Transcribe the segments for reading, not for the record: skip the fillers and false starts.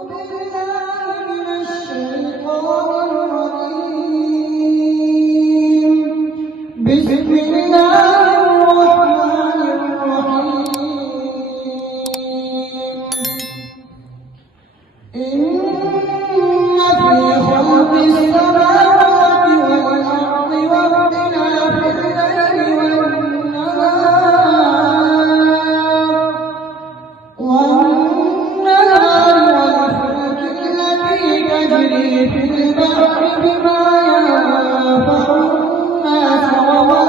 بسم الله الرحمن الرحيم. إن في خلق السماوات والأرض واختلاف الليل والنهار والفلك التي تجري في البحر بما ينفع الناس وما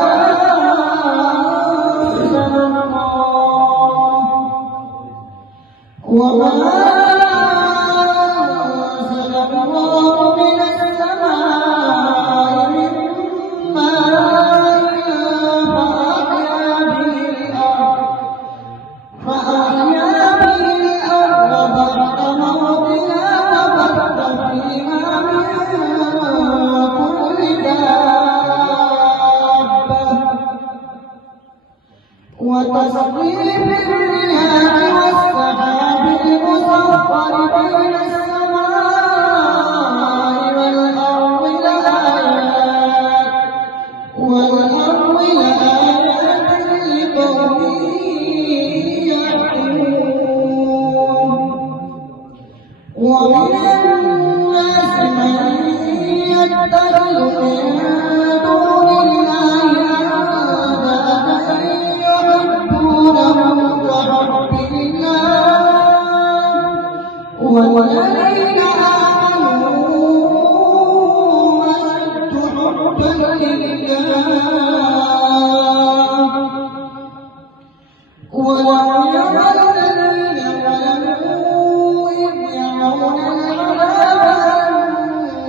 أنزل الله من السماء من ماء فأحيا به الأرض بعد موتها وبث فيها من كل دابة وتصريف الرياح والسحاب المسخر بين السماء والأرض لآيات لقوم يعقلون. ومن الناس من يتخذ من دون الله أندادا يحبونهم كحب الله والذين آمنوا أشد حبا لله ولو يرى الذين ظلموا إذ يرون العذاب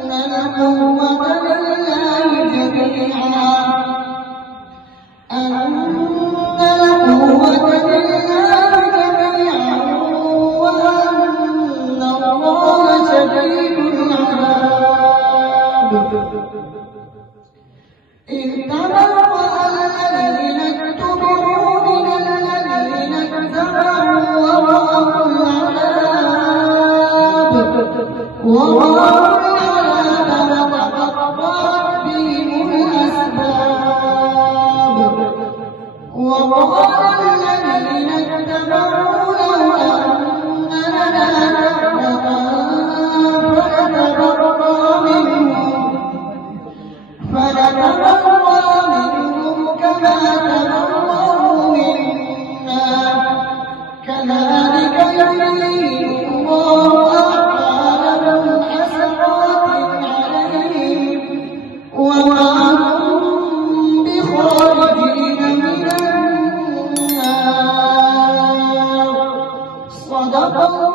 أن القوة لله جميعا وأن الله شديد العذاب. إذ تبرأ الذين اتبعوا من الذين اتبعوا ورأوا العذاب وتقطعت بهم الأسباب. وقال الذين اتبعوا لو أن لنا كرة فنتبرأ منهم كما تبرأوا منا كذلك يريهم الله أعمالهم حسرات عليهم وما هم بخارجين من النار. صدق الله.